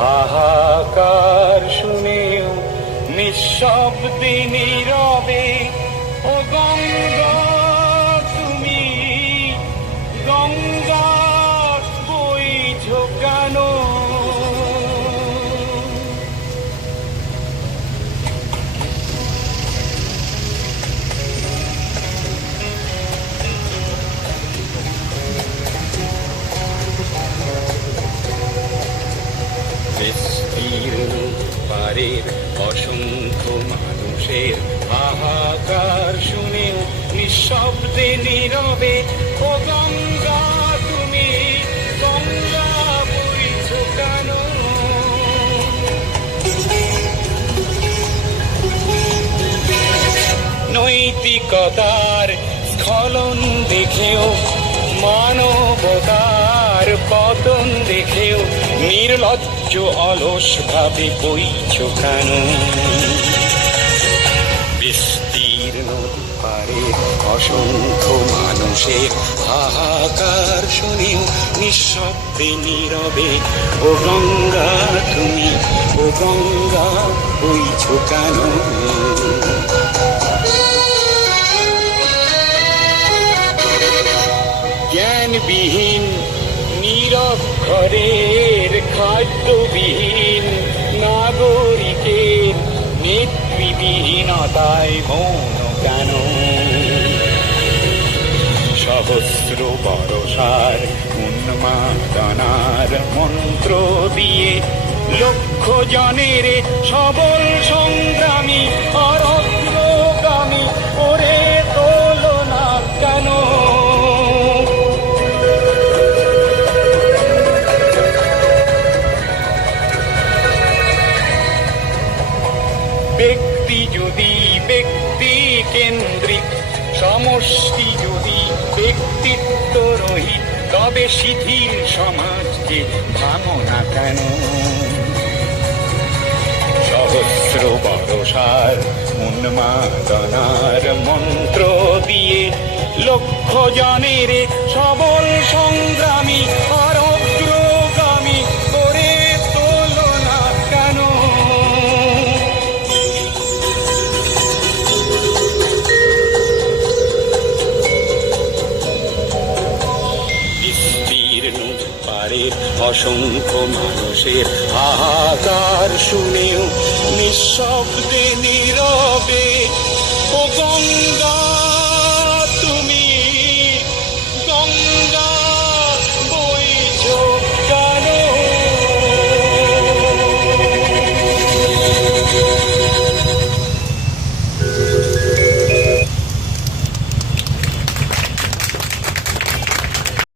হাহাকার শুনেও নিঃশব্দে নীরবে, ও গঙ্গা তুমি গঙ্গা বইছো কেন? বিস্তীর্ণ পারের অসংখ্য মানুষের হাহাকার শুনেও নিঃশব্দে নীরবে, ও গঙ্গা তুমি গঙ্গা বইছো কেন? নৈতিকতার স্খলন দেখেও, মানবতার পতন দেখেও নির্লজ্জ অলস ভাবে বইছো কেন? বিস্তীর্ণ পারে অসংখ্য মানুষের হাহাকার শুনেও নিঃশব্দে নীরবে, ও গঙ্গা তুমি ও গঙ্গা বইছো কেন? জ্ঞানবিহীন নিরক্ষরের, খাদ্যবিহীন নাগরিকের নেতৃবিহীনতায় মৌন কেন? সহস্র বরষার উন্মাদনার মন্ত্র দিয়ে লক্ষ জনের সবল সংগ্রামী আর অগ্রগামী করে তোলো না কেন? ব্যক্তি যদি ব্যক্তি কেন্দ্রিক, সমষ্টি যদি ব্যক্তিত্ব রহিত, তবে শিথিল সমাজকে ভাঙো না কেন? সহস্র বরষার উন্মাদনার মন্ত্র দিয়ে লক্ষ জনের সবল সংগ্রামী আর অগ্রগামী করে তোলো না কেন? বিস্তীর্ণ পারের অসংখ্য মানুষের হাহাকার শুনেও নিঃশব্দে নীরবে,